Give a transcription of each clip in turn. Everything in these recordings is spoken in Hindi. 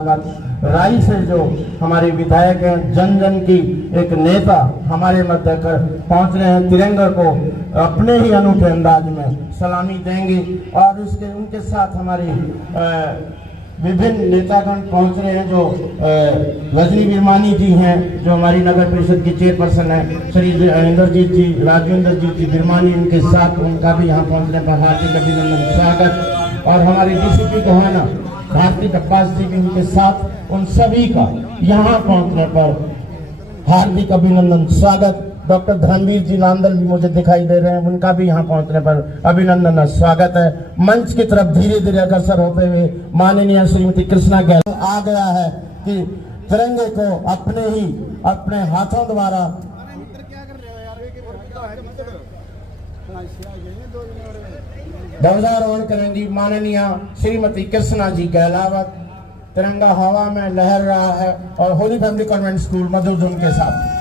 राई से जो हमारे विधायक हैं, जन जन की एक नेता हमारे मध्य कर पहुंच रहे हैं, तिरंगा को अपने ही अनूठे अंदाज में सलामी देंगे और उसके उनके साथ हमारे विभिन्न नेतागण पहुंच रहे हैं। जो रजनी बिरमानी जी हैं, जो हमारी नगर परिषद की चेयरपर्सन है, श्री इंद्रजीत जी, राजेंद्र जी बिरमानी, उनके साथ उनका भी यहाँ पहुंचने पर हार्दिक अभिनंदन स्वागत। और हमारी डीसीपी कहाना भारती अब्बास जी भी उनके साथ, उन सभी का यहाँ पहुंचने पर हार्दिक अभिनंदन स्वागत। डॉक्टर धर्मवीर जी नांदल भी मुझे दिखाई दे रहे हैं, उनका भी यहाँ पहुंचने पर अभिनंदन स्वागत है। मंच की तरफ धीरे धीरे अग्रसर होते हुए माननीय श्रीमती कृष्णा गहलोत आ गया है कि तिरंगे को अपने हाथों द्वारा ध्वजारोहण करेंगी। माननीय श्रीमती कृष्णा जी गहलावत। तिरंगा हवा में लहर रहा है और होली फैमिली कॉन्वेंट स्कूल मधुजून के साथ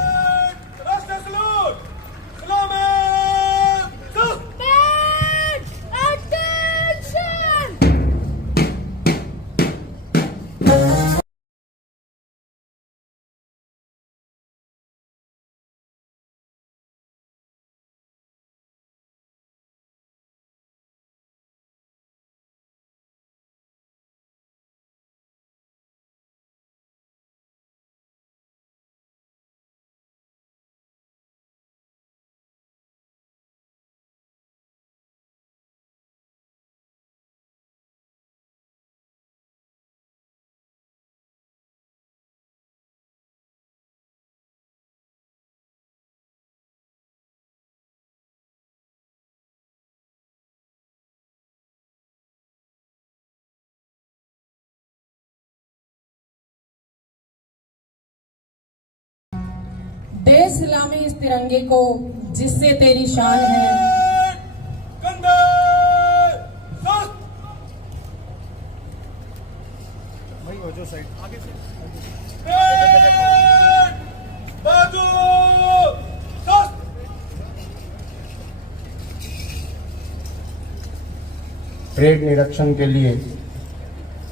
दे सलामी इस तिरंगे को जिससे तेरी शान है। जो साइड आगे से परेड निरीक्षण के लिए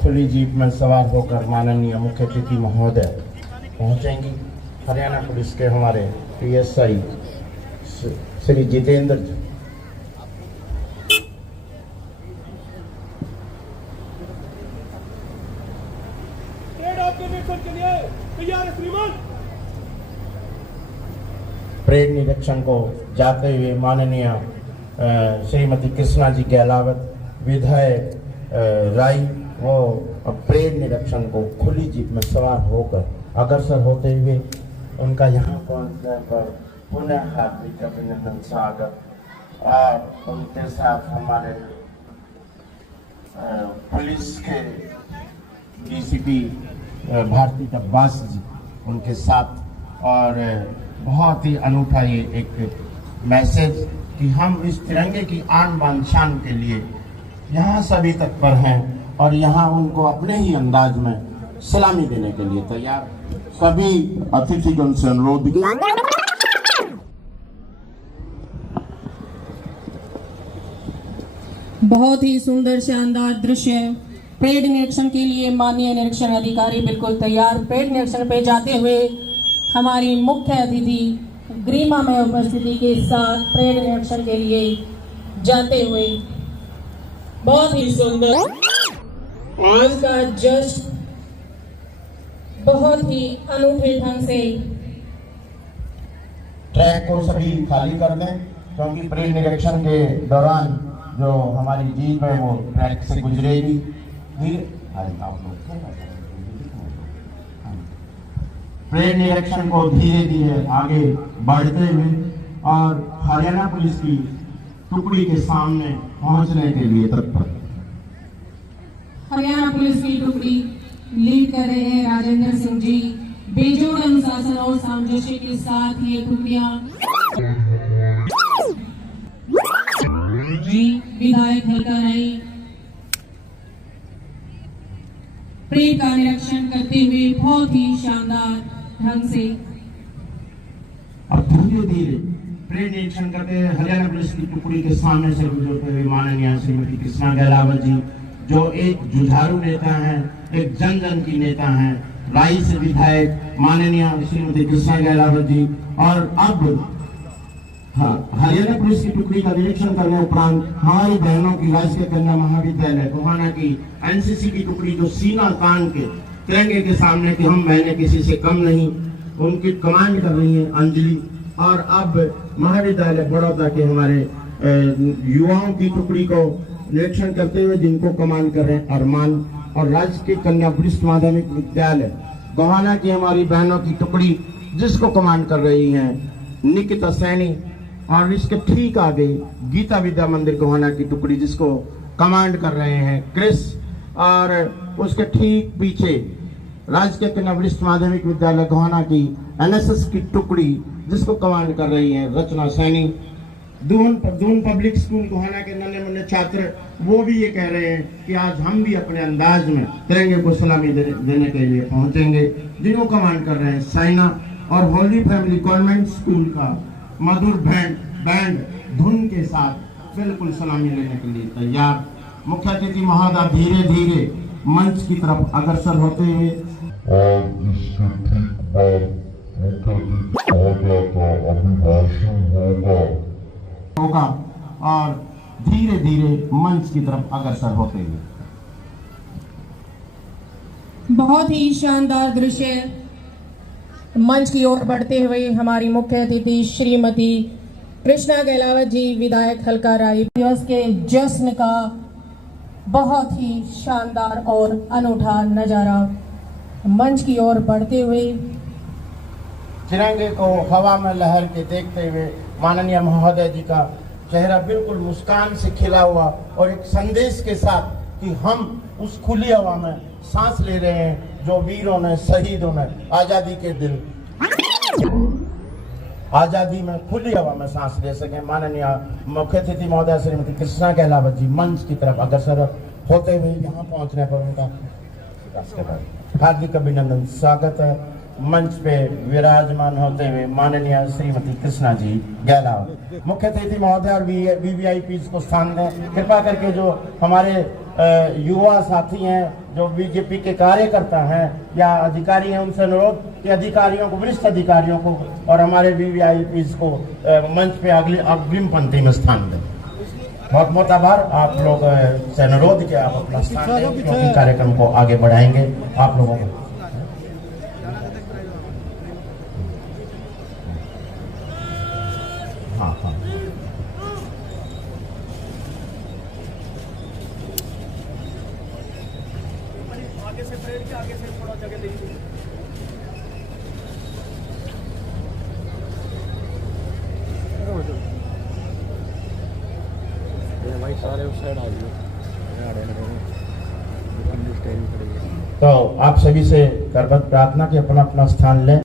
खुली जीप में सवार होकर माननीय मुख्य अतिथि महोदय पहुंचेंगी। हरियाणा पुलिस के हमारे पीएसआई श्री जितेंद्र जी। परेड निरीक्षण को जाते हुए माननीय श्रीमती कृष्णा जी गहलावत विधायक राई वो परेड निरीक्षण को खुली जीप में सवार होकर अग्रसर होते हुए उनका यहाँ पहुँचने पर पुनः हार्दिक अभिनंदन स्वागत। और उनके साथ हमारे पुलिस के डीसीपी भारती अब्बास जी उनके साथ। और बहुत ही अनूठा ये एक मैसेज कि हम इस तिरंगे की आन बान शान के लिए यहाँ सभी तत्पर हैं और यहाँ उनको अपने ही अंदाज में सलामी देने के लिए तैयार। सभी अतिथिगण से अनुरोध बहुत ही सुंदर शानदार दृश्य। परेड निरीक्षण के लिए माननीय निरीक्षण अधिकारी बिल्कुल तैयार। परेड निरीक्षण पे जाते हुए हमारी मुख्य अतिथि ग्रीमा में उपस्थिति के साथ परेड निरीक्षण के लिए जाते हुए बहुत ही सुंदर आज का जश्न बहुत ही अनूठे ढंग से। ट्रैक को सभी खाली कर दें क्योंकि परेड निरीक्षण के दौरान जो हमारी जीप है वो ट्रैक से गुजरेगी। परेड निरीक्षण को धीरे धीरे आगे बढ़ते हुए और हरियाणा पुलिस की टुकड़ी के सामने पहुंचने के लिए तत्पर। हरियाणा पुलिस की टुकड़ी लीड कर रहे हैं राजेंद्र सिंह जी। बेजोड़ अनुशासन और सामंजस्य के साथ ये टुकड़ियां जी विधायक हल्का राई परेड का निरीक्षण करते हुए बहुत ही शानदार ढंग से। अब धीरे धीरे परेड निरीक्षण करते हरियाणा पुलिस की टुकड़ी के सामने से गुजरते हुए माननीय श्रीमती कृष्णा गहलावत जी जो एक जुझारू नेता हैं, एक जन जन की नेता हैं, राई से विधायक माननीय श्रीमती कृष्णा गहलावत जी, और अब हरियाणा पुलिस की टुकड़ी का निरीक्षण करने उपरांत हमारी बहनों की राजकीय कन्या महाविद्यालय गोहाना की एनसीसी की टुकड़ी जो सीना तान के तिरंगे के सामने कि हम बहनें किसी से कम नहीं, उनकी कमांड कर रही है अंजलि। और अब महाविद्यालय बड़ौदा के हमारे युवाओं की टुकड़ी को निरीक्षण करते हुए जिनको कमांड कर रहे हैं अरमान, और राजकीय कन्या वरिष्ठ माध्यमिक विद्यालय गोहाना की हमारी बहनों की टुकड़ी जिसको कमांड कर रही है निकिता सैनी, और इसके ठीक आगे गीता विद्या मंदिर गोहाना की टुकड़ी जिसको कमांड कर रहे हैं क्रिस, और उसके ठीक पीछे राजकीय कन्या वरिष्ठ माध्यमिक विद्यालय गोहाना की एनएसएस की टुकड़ी जिसको कमांड कर रही है रचना सैनी। दून पब्लिक स्कूल गोहाना के नन्हे मुन्ने छात्र वो भी ये कह रहे हैं कि आज हम भी अपने अंदाज में तिरंगे को सलामी देने के लिए पहुंचेंगे, जिनको कमांड कर रहे हैं साइना। और होली फैमिली कॉन्वेंट स्कूल का मधुर बैंड धुन के साथ बिल्कुल सलामी लेने के लिए तैयार। मुख्य अतिथि महोदय धीरे धीरे मंच की तरफ अग्रसर होते हुए और इसके ठीक बाद मुख्य अतिथि महोदय का अभिभाषण होगा और धीरे धीरे मंच की तरफ अग्रसर होते हुए बहुत ही शानदार दृश्य मंच की ओर बढ़ते हुए हमारी मुख्य अतिथि श्रीमती कृष्णा गहलावत जी विधायक हल्का राई दिवस के जश्न का बहुत ही शानदार और अनूठा नजारा मंच की ओर बढ़ते हुए तिरंगे को हवा में लहर के देखते हुए माननीय महोदय जी का चेहरा बिल्कुल मुस्कान से खिला हुआ और एक संदेश के साथ कि हम उस खुली हवा में सांस ले रहे हैं जो वीरों ने शहीदों ने आजादी के दिन आजादी में खुली हवा में सांस ले सके। माननीय मुख्य अतिथि महोदय श्रीमती कृष्णा गहलावत जी मंच की तरफ अग्रसर होते हुए यहाँ पहुँचने पर उनका हार्दिक अभिनंदन स्वागत है। मंच पे विराजमान होते हुए माननीय श्रीमती कृष्णा जी गहलावत। मुख्य अतिथि महोदय और वीवीआईपी को स्थान दें कृपा करके। जो हमारे युवा साथी हैं जो बीजेपी के कार्यकर्ता हैं या अधिकारी हैं उनसे अनुरोध कि अधिकारियों को वरिष्ठ अधिकारियों को और हमारे वीवीआईपी को मंच पे अग्रिम पंक्ति में स्थान दें। बहुत बहुत आभार। आप लोग से अनुरोध कि आप अपना स्थान दें क्योंकि कार्यक्रम को आगे बढ़ाएंगे आप लोगों को। हाँ हाँ आगे से परेड के आगे से थोड़ा जगह देखिए। भाई सारे उस साइड आ गए। तो आप सभी से करबद्ध प्रार्थना कि अपना अपना स्थान लें।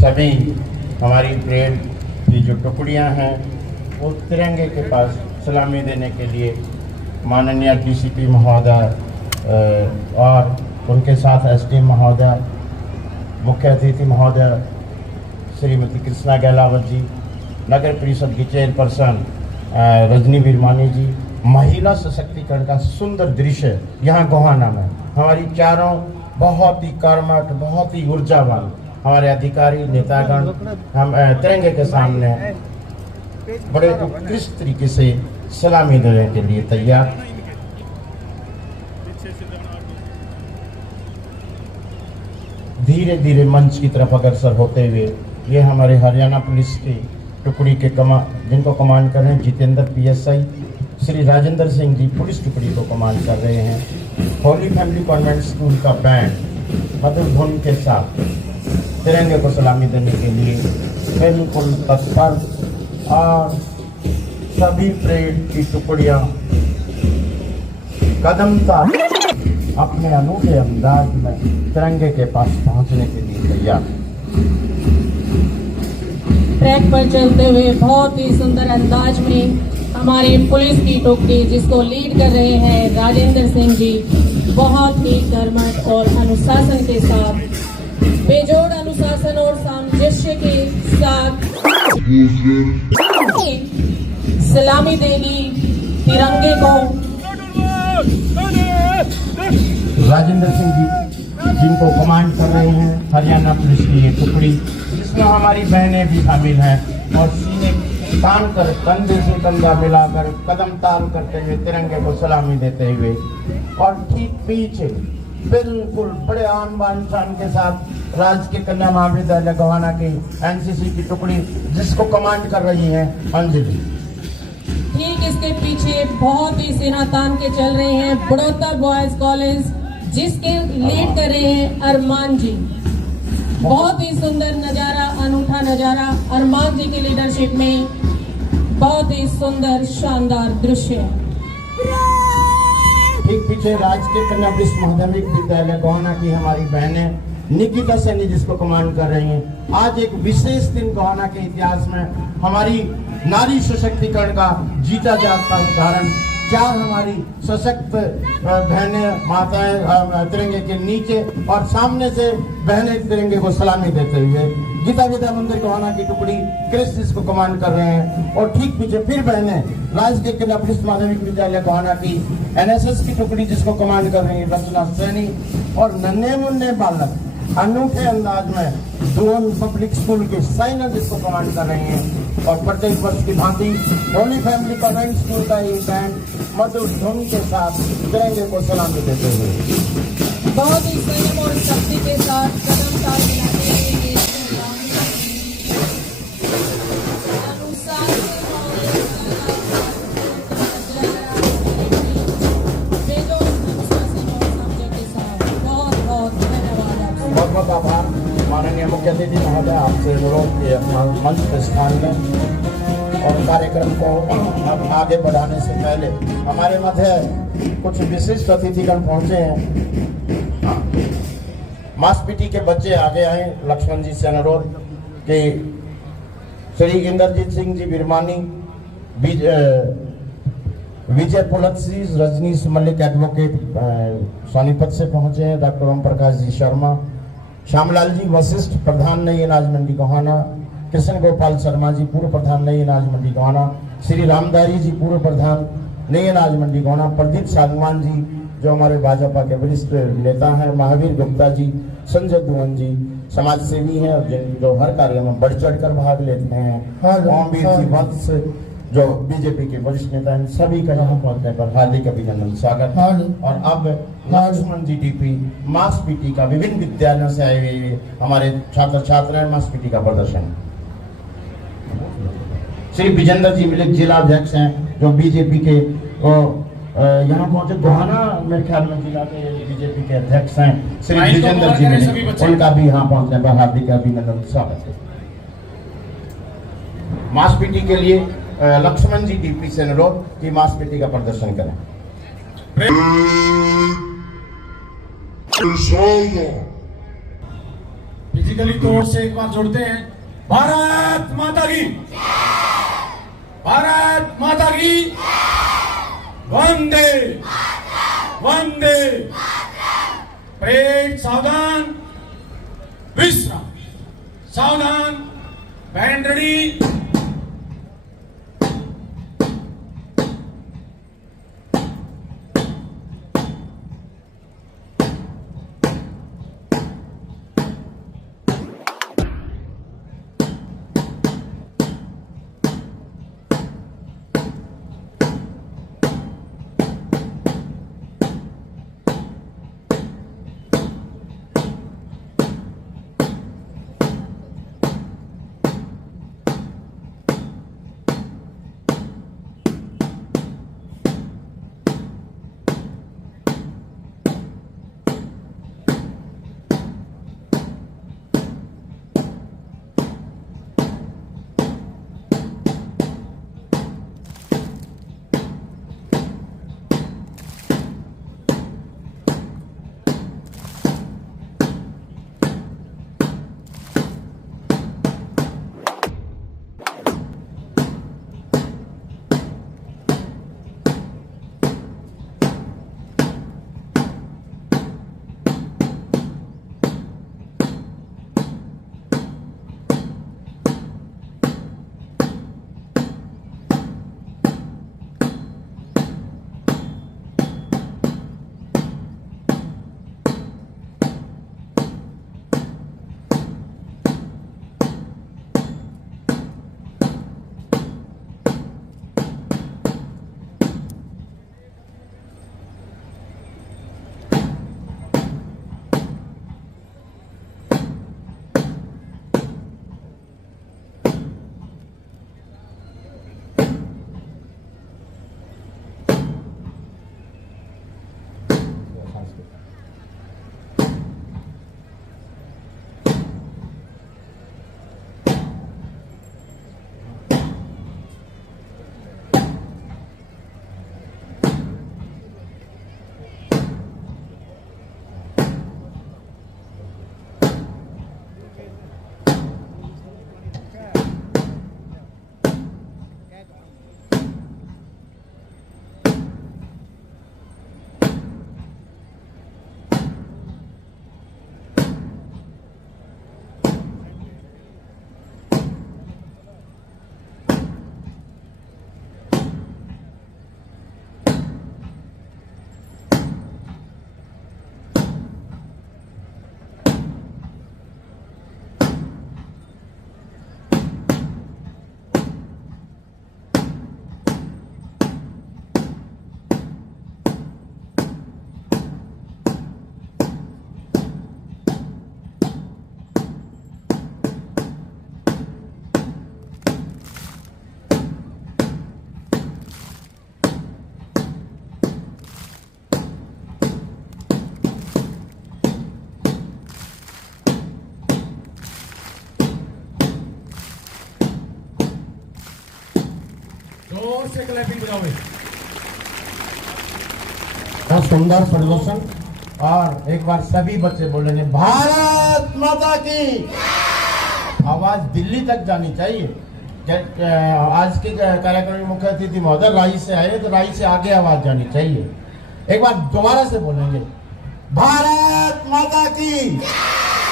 सभी हमारी परेड की जो टुकड़ियां हैं वो तिरंगे के पास सलामी देने के लिए माननीय डीसीपी महोदय और उनके साथ एसडीएम महोदय, मुख्य अतिथि महोदय श्रीमती कृष्णा गहलावत जी, नगर परिषद की चेयरपर्सन रजनी बिरमानी जी, महिला सशक्तिकरण का सुंदर दृश्य यहाँ गोहाना में हमारी चारों बहुत ही कर्मठ बहुत ही ऊर्जावान हमारे अधिकारी नेतागण हम तिरंगे के सामने बड़े उत्कृष्ट तरीके से सलामी देने के लिए तैयार। धीरे धीरे मंच की तरफ अग्रसर होते हुए ये हमारे हरियाणा पुलिस की टुकड़ी के जिनको कमांड कर रहे हैं जितेंद्र पीएसआई, श्री राजेंद्र सिंह जी पुलिस टुकड़ी को कमांड कर रहे हैं। होली फैमिली कॉन्वेंट स्कूल का बैंड मधुर धुन के साथ तिरंगे को सलामी देने के लिए बिल्कुल तत्पर और सभी परेड की टुकड़ियां कदम ताल अपने अनूठे अंदाज में तिरंगे के पास पहुंचने के लिए तैयार। ट्रैक पर चलते हुए बहुत ही सुंदर अंदाज में हमारी पुलिस की टुकड़ी जिसको लीड कर रहे हैं राजेंद्र सिंह जी, बहुत ही कर्मठ और अनुशासन के साथ, बेजोड़ अनुशासन और सामंजस्य के साथ सलामी देगी तिरंगे को। राजेंद्र सिंह जी जिनको कमांड कर रहे हैं हरियाणा पुलिस की ये टुकड़ी, जिसमें हमारी बहनें भी शामिल हैं, और सीने तान कर कंधे से कंधा मिलाकर कदम ताल करते हुए तिरंगे को सलामी देते हुए, और ठीक पीछे बिल्कुल बड़े आन बान शान के साथ राजकीय कन्या महाविद्यालय गोहाना की एनसीसी की टुकड़ी जिसको कमांड कर रही है अंजलि। ठीक इसके पीछे बहुत ही सेना तान के चल रहे हैं बड़ौदा बॉयज कॉलेज, जिसके लीड कर रहे हैं अरमान जी। बहुत ही सुंदर नजारा, अनूठा नजारा, अरमान जी की लीडरशिप में बहुत ही सुंदर शानदार दृश्य। ठीक पीछे राजकीय कन्या विश्व माध्यमिक विद्यालय गोहाना की हमारी बहनें निकिता सैनी जिसको कमांड कर रही हैं। आज एक विशेष दिन गोहाना के इतिहास में हमारी नारी सशक्तिकरण का जीता जागता उदाहरण। चार हमारी सशक्त बहनें माताएं तिरंगे के नीचे और सामने से बहनें तिरंगे को सलामी देते हुए, गीता विद्या मंदिर गोहाना की टुकड़ी क्रिस जिसको कमांड कर रहे हैं, और ठीक पीछे फिर बहनें राजकीय कन्या विश्व माध्यमिक विद्यालय गोहाना की एनएसएस की टुकड़ी जिसको कमांड कर रही है रचना सैनी, और नन्हे मुन्ने बालक अनूठे अंदाज में दुवन पब्लिक स्कूल के साइना जिसको कमांड कर रहे हैं, और प्रत्येक वर्ष की भांति होली फैमिली कॉन्वेंट स्कूल का ये बैंड मधुर धुन के साथ तिरंगे को सलामी देते हुए बहुत ही संयम और शक्ति के साथ कदम ताल मिलाते हुए बहुत आभार माननीय मुख्य अतिथि महोदय, आपसे अनुरोध किए अपना मंच पर स्थान लें, और कार्यक्रम को आगे बढ़ाने से पहले हमारे मध्य कुछ विशिष्ट अतिथिगण पहुंचे हैं। मासपीटी के बच्चे आगे आए। लक्ष्मण जी से अनुरोध कि श्री इंद्रजीत सिंह जी बिरमानी, विजय पुलत्सी, रजनीश मल्लिक एडवोकेट सोनीपत से पहुंचे हैं। डॉक्टर ओम प्रकाश जी शर्मा, श्यामलाल जी वशिष्ठ प्रधान नई अनाज मंडी गोहाना, कृष्ण गोपाल शर्मा जी पूर्व प्रधान नई अनाज मंडी गोहाना, श्री रामदारी जी पूर्व प्रधान नई अनाज मंडी गोहाना, प्रदीप सांगवान जी जो हमारे भाजपा के वरिष्ठ नेता हैं, महावीर गुप्ता जी, संजय दुवन जी समाज सेवी हैं और जो हर कार्य में बढ़ चढ़ कर भाग लेते हैं, ओमवीर जी वत्स जो बीजेपी के वरिष्ठ नेता हैं, सभी का यहाँ पहुंचने पर हार्दिक अभिनंदन स्वागत। और अब लक्ष्मण जी डीपी मासपीटी का विभिन्न विद्यालयों से आए हुए हमारे छात्र छात्राएं मासपीटी का प्रदर्शन। श्री विजेंद्र जी मिलिक जिला अध्यक्ष हैं जो बीजेपी के यहाँ पहुंचे, गोहाना मेरे ख्याल में जिला के बीजेपी के अध्यक्ष हैं श्री विजेंद्र जी मिलिक, उनका भी यहाँ पहुंचने पर हार्दिक अभिनंदन स्वागत है। मासपीटी के लिए लक्ष्मण जी डीपी से अनुरोध कि मासपीटी का प्रदर्शन करें। फिजिकली तौर से एक बार जोड़ते हैं। भारत माता की, भारत माता की, वंदे वंदे। परेड सावधान, विश्राम, सावधान, बैंड रेडी। जोर से क्लैपिंग बजाओ। बहुत सुंदर प्रदर्शन। और एक बार सभी बच्चे बोलेंगे भारत माता की। आवाज दिल्ली तक जानी चाहिए। आज के कार्यक्रम में मुख्य अतिथि महोदय राई से आए, तो राई से आगे आवाज जानी चाहिए। एक बार दोबारा से बोलेंगे भारत माता की,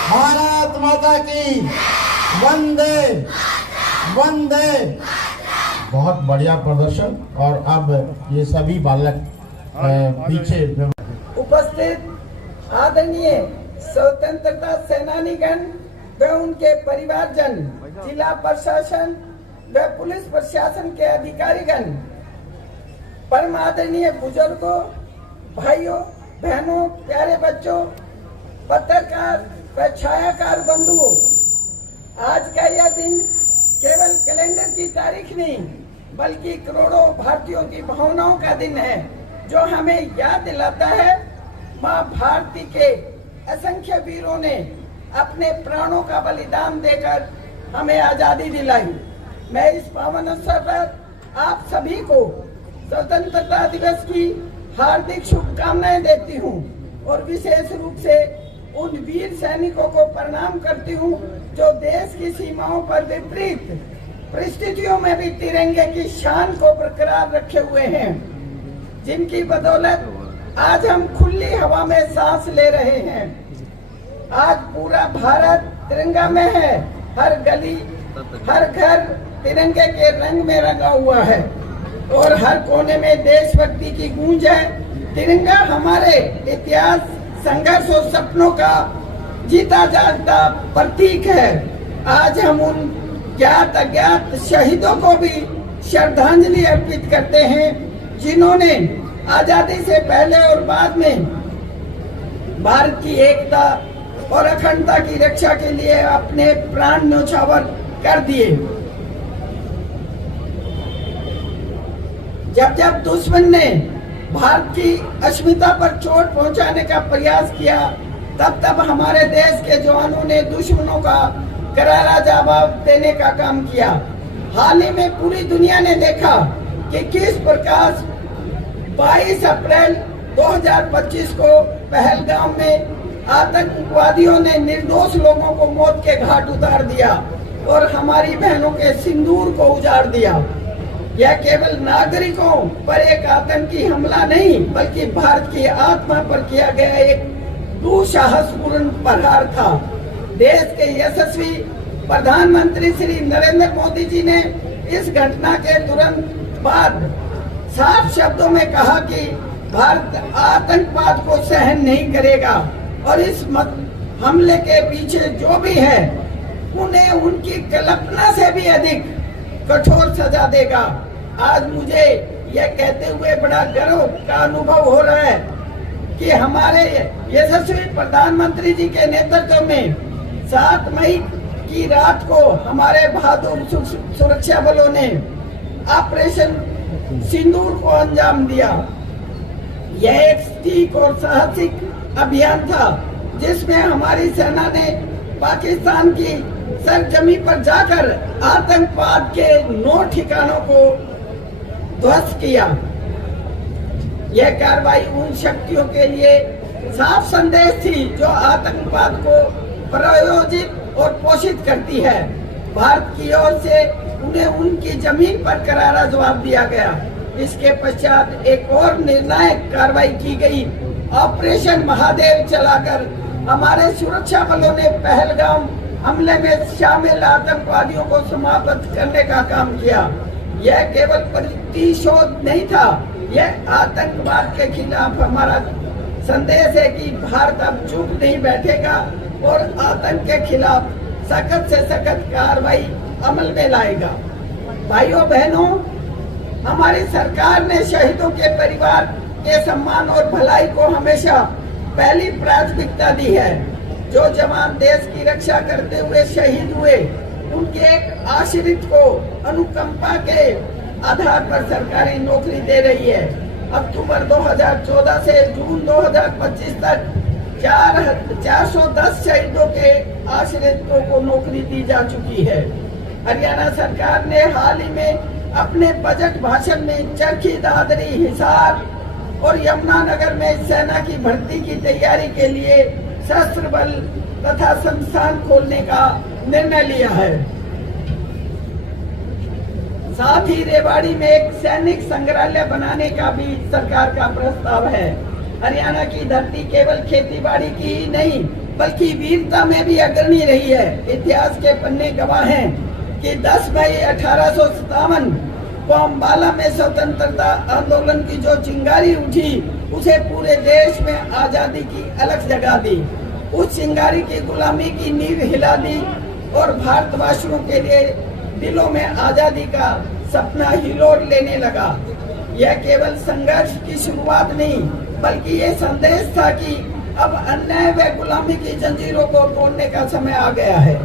भारत माता की, वंदे वंदे। बहुत बढ़िया प्रदर्शन। और अब ये सभी बालक पीछे उपस्थित आदरणीय स्वतंत्रता सेनानीगण व उनके परिवारजन, जिला प्रशासन व पुलिस प्रशासन के अधिकारीगण, परम आदरणीय बुजुर्गों, भाइयों बहनों, प्यारे बच्चों, पत्रकार व छायाकार बंधुओं, आज का यह दिन केवल कैलेंडर की तारीख नहीं बल्कि करोड़ों भारतीयों की भावनाओं का दिन है, जो हमें याद दिलाता है माँ भारती के असंख्य वीरों ने अपने प्राणों का बलिदान देकर हमें आजादी दिलाई। मैं इस पावन अवसर पर आप सभी को स्वतंत्रता दिवस की हार्दिक शुभकामनाएं देती हूं और विशेष रूप से उन वीर सैनिकों को प्रणाम करती हूं जो देश की सीमाओं पर विपरीत परिस्थितियों में भी तिरंगे की शान को बरकरार रखे हुए हैं, जिनकी बदौलत आज हम खुली हवा में सांस ले रहे हैं। आज पूरा भारत तिरंगा में है। हर गली, हर घर तिरंगे के रंग में रंगा हुआ है और हर कोने में देशभक्ति की गूंज है। तिरंगा हमारे इतिहास, संघर्ष और सपनों का जीता जागता प्रतीक है। आज हम उन ज्ञात अज्ञात शहीदों को भी श्रद्धांजलि अर्पित करते हैं, जिन्होंने आजादी से पहले और बाद में भारत की एकता और अखंडता की रक्षा के लिए अपने प्राण न्यौछावर कर दिए। जब जब दुश्मन ने भारत की अस्मिता पर चोट पहुंचाने का प्रयास किया, तब तब हमारे देश के जवानों ने दुश्मनों का करारा जवाब देने का काम किया। हाल ही में पूरी दुनिया ने देखा कि किस प्रकार 22 अप्रैल 2025 को पहलगाम में आतंकवादियों ने निर्दोष लोगों को मौत के घाट उतार दिया और हमारी बहनों के सिंदूर को उजाड़ दिया। यह केवल नागरिकों पर एक आतंकी हमला नहीं बल्कि भारत की आत्मा पर किया गया एक दुस्साहसपूर्ण प्रहार था। देश के यशस्वी प्रधानमंत्री श्री नरेंद्र मोदी जी ने इस घटना के तुरंत बाद साफ शब्दों में कहा कि भारत आतंकवाद को सहन नहीं करेगा और इस हमले के पीछे जो भी है उन्हें उनकी कल्पना से भी अधिक कठोर सजा देगा। आज मुझे यह कहते हुए बड़ा गर्व का अनुभव हो रहा है कि हमारे यशस्वी प्रधानमंत्री जी के नेतृत्व में 7 मई की रात को हमारे बहादुर सुरक्षा बलों ने ऑपरेशन सिंदूर को अंजाम दिया। यह एक सटीक और साहसिक अभियान था जिसमें हमारी सेना ने पाकिस्तान की सरजमी पर जाकर आतंकवाद के 9 ठिकानों को ध्वस्त किया। यह कार्रवाई उन शक्तियों के लिए साफ संदेश थी जो आतंकवाद को प्रायोजित और पोषित करती है। भारत की ओर से उन्हें उनकी जमीन पर करारा जवाब दिया गया। इसके पश्चात एक और निर्णायक कार्रवाई की गई। ऑपरेशन महादेव चलाकर हमारे सुरक्षा बलों ने पहलगाम हमले में शामिल आतंकवादियों को समाप्त करने का काम किया। यह केवल प्रतिशोध नहीं था, यह आतंकवाद के खिलाफ हमारा संदेश है कि भारत अब चुप नहीं बैठेगा और आतंक के खिलाफ सख्त से सख्त कार्रवाई अमल में लाएगा। भाइयों बहनों, हमारी सरकार ने शहीदों के परिवार के सम्मान और भलाई को हमेशा पहली प्राथमिकता दी है। जो जवान देश की रक्षा करते हुए शहीद हुए, उनके एक आश्रित को अनुकंपा के आधार पर सरकारी नौकरी दे रही है। अक्टूबर 2014 से जून 2025 तक 410 शहीदों के आश्रितों को नौकरी दी जा चुकी है। हरियाणा सरकार ने हाल ही में अपने बजट भाषण में चरखी दादरी, हिसार और यमुनानगर में सेना की भर्ती की तैयारी के लिए सशस्त्र बल तथा संस्थान खोलने का निर्णय लिया है। साथ ही रेवाड़ी में एक सैनिक संग्रहालय बनाने का भी सरकार का प्रस्ताव है। हरियाणा की धरती केवल खेतीबाड़ी की ही नहीं बल्कि वीरता में भी अग्रणी रही है। इतिहास के पन्ने गवाह हैं कि 10 मई 1857 को अम्बाला में स्वतंत्रता आंदोलन की जो चिंगारी उठी उसे पूरे देश में आजादी की अलग जगा दी। उस चिंगारी की गुलामी की नींव हिला दी और भारतवासियों के लिए दिलों में आजादी का सपना हिलोर लेने लगा। यह केवल संघर्ष की शुरुआत नहीं बल्कि ये संदेश था कि अब अन्याय व गुलामी की जंजीरों को तोड़ने का समय आ गया है।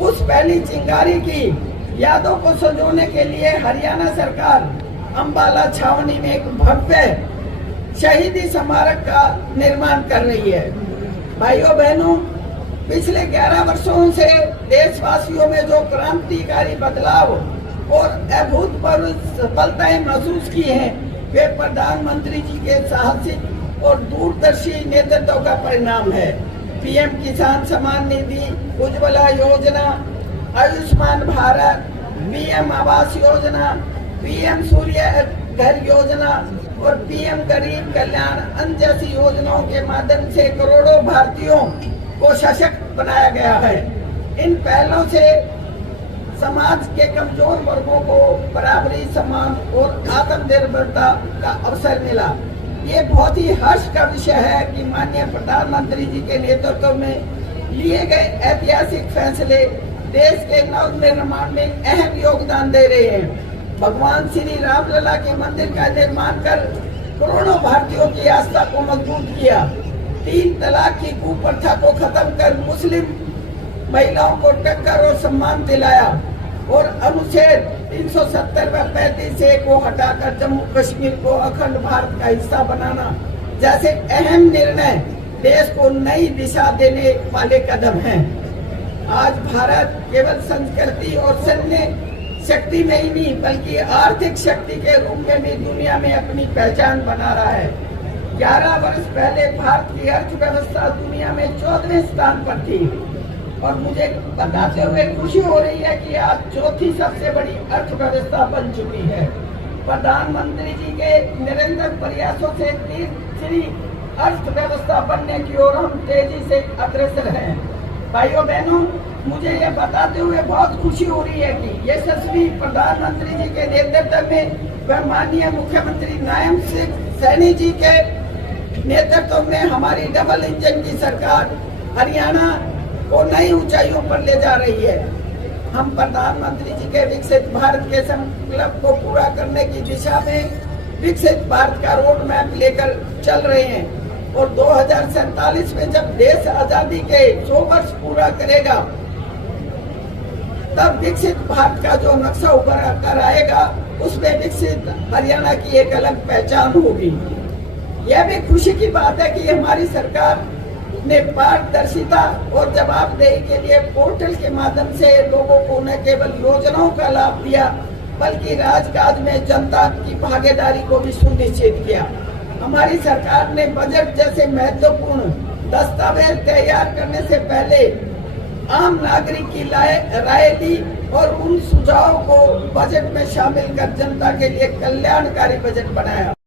उस पहली चिंगारी की यादों को संजोने के लिए हरियाणा सरकार अम्बाला छावनी में एक भव्य शहीदी स्मारक का निर्माण कर रही है। भाइयों बहनों, पिछले 11 वर्षों से देशवासियों में जो क्रांतिकारी बदलाव और अभूतपूर्व सफलताएं महसूस की हैं, वे प्रधानमंत्री जी के साहसिक और दूरदर्शी नेतृत्व का परिणाम है। पीएम किसान सम्मान निधि, उज्ज्वला योजना, आयुष्मान भारत, पीएम आवास योजना, पीएम सूर्य घर योजना और पीएम गरीब कल्याण अन्न जैसी योजनाओं के माध्यम से करोड़ों भारतीयों को सशक्त बनाया गया है। इन पहलों से समाज के कमजोर वर्गों को बराबरी, सम्मान और आत्मनिर्भरता का अवसर मिला। ये बहुत ही हर्ष का विषय है कि माननीय प्रधानमंत्री जी के नेतृत्व में लिए गए ऐतिहासिक फैसले देश के नव निर्माण में अहम योगदान दे रहे हैं। भगवान श्री रामलला के मंदिर का निर्माण कर करोड़ों भारतीयों की आस्था को मजबूत किया। 3 तलाक की कुप्रथा को खत्म कर मुस्लिम महिलाओं को टक्कर और सम्मान दिलाया और अनुच्छेद 370 व 35A को हटाकर जम्मू कश्मीर को अखंड भारत का हिस्सा बनाना जैसे अहम निर्णय देश को नई दिशा देने वाले कदम हैं। आज भारत केवल संस्कृति और सैन्य शक्ति में ही नहीं बल्कि आर्थिक शक्ति के रूप में भी दुनिया में अपनी पहचान बना रहा है। 11 वर्ष पहले भारत की अर्थव्यवस्था दुनिया में 14वें स्थान पर थी और मुझे बताते हुए खुशी हो रही है कि आज 4थी सबसे बड़ी अर्थव्यवस्था बन चुकी है। प्रधानमंत्री जी के निरंतर प्रयासों से तीसरी अर्थव्यवस्था बनने की ओर हम तेजी से अग्रसर हैं। भाइयों बहनों, मुझे ये बताते हुए बहुत खुशी हो रही है कि यशस्वी प्रधानमंत्री जी के नेतृत्व में व माननीय मुख्यमंत्री नायब सिंह सैनी जी के नेतृत्व में हमारी डबल इंजन की सरकार हरियाणा को नई ऊंचाइयों पर ले जा रही है। हम प्रधानमंत्री जी के विकसित भारत के संकल्प को पूरा करने की दिशा में विकसित भारत का रोड मैप लेकर चल रहे हैं और 2047 में जब देश आजादी के 100 वर्ष पूरा करेगा तब विकसित भारत का जो नक्शा उभर कर आएगा उसमें विकसित हरियाणा की एक अलग पहचान होगी। यह भी खुशी की बात है कि हमारी सरकार ने पारदर्शिता और जवाबदेही के लिए पोर्टल के माध्यम से लोगों को न केवल योजनाओं का लाभ दिया बल्कि राजकाज में जनता की भागीदारी को भी सुनिश्चित किया। हमारी सरकार ने बजट जैसे महत्वपूर्ण दस्तावेज तैयार करने से पहले आम नागरिक की राय ली और उन सुझावों को बजट में शामिल कर जनता के लिए कल्याणकारी बजट बनाया।